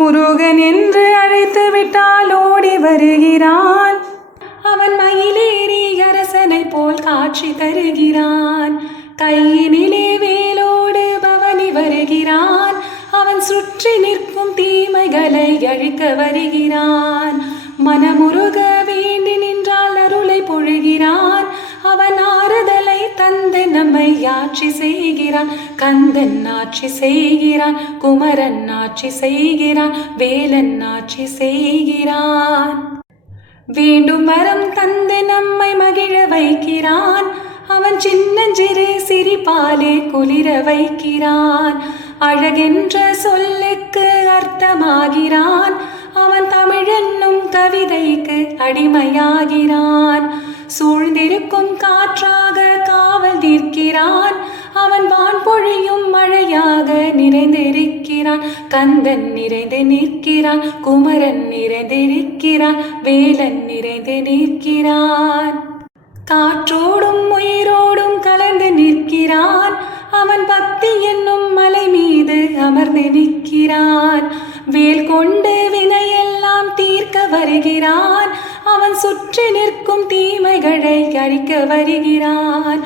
முருகன் என்று அழைத்து விட்டால் ஓடி வருகிறான். அவன் மயிலேறி அரசனை போல் காட்சி தருகிறான். கையினிலே வேலோடு பவனி வருகிறான். அவன் சுற்றி நிற்கும் தீமைகளை அழிக்க வருகிறான். மனமுருக வேண்டி நின்றால் அருளை பொழிகிறான். அவன் ஆறுதலை தந்து நம்மை ஆட்சி செய்கிறான். கந்தன் ஆட்சி செய்கிறான், குமரன் ஆட்சி செய்கிறான், வேலன் ஆட்சி செய்கிறான். வேண்டும் வரம் தந்து நம்மை மகிழ வைக்கிறான். அவன் சின்னஞ்சிறு சிரிப்பாலே குளிர வைக்கிறான். அழகென்ற சொல்லுக்கு அர்த்தமாகிறான். அவன் தமிழென்னும் கவிதைக்கு அடிமையாகிறான். சூழ்ந்திருக்கும் காற்றாக காவல் தீர்க்கிறான். அவன் வான் பொழியும் மழையாக நிறைந்திருக்கிறான். கந்தன் நிறைந்து நிற்கிறான், குமரன் நிறைந்திருக்கிறான், வேலன் நிறைந்து நிற்கிறான். காற்றோடும் உயிரோடும் கலந்து நிற்கிறான். அவன் பக்தி என்னும் மலை மீது அமர்ந்து நிற்கிறான். வேல் கொண்டு வினையெல்லாம் தீர்க்க வருகிறான். அவன் சுற்றி நிற்கும் தீமைகளை அழிக்க வருகிறான்.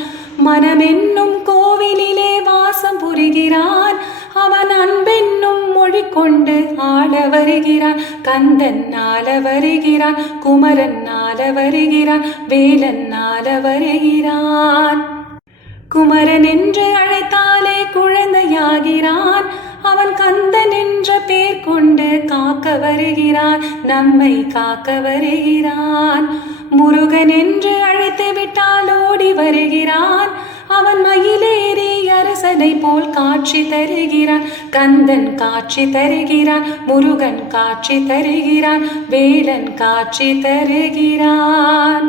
மனமென்னும் கோவிலிலே வாசம் புரிகிறான். அவன் அன்பென்னும் மொழி கொண்டு ஆள வருகிறான். கந்தன் ஆள வருகிறான், குமரன் ஆள வருகிறான், வேலன் ஆள வருகிறான். குமரன் என்று அழைத்தாலே குழந்தையாகிறான். அவன் கந்தன் என்ற பேர் கொண்டு காக்க வருகிறான், நம்மை காக்க வருகிறான். முருகன் என்று அழைத்து விட்டால் ஓடி வருகிறான். அவன் மயிலேறி அரசனை போல் காட்சி தருகிறான். கந்தன் காட்சி தருகிறான், முருகன் காட்சி தருகிறான், வேலன் காட்சி தருகிறான்.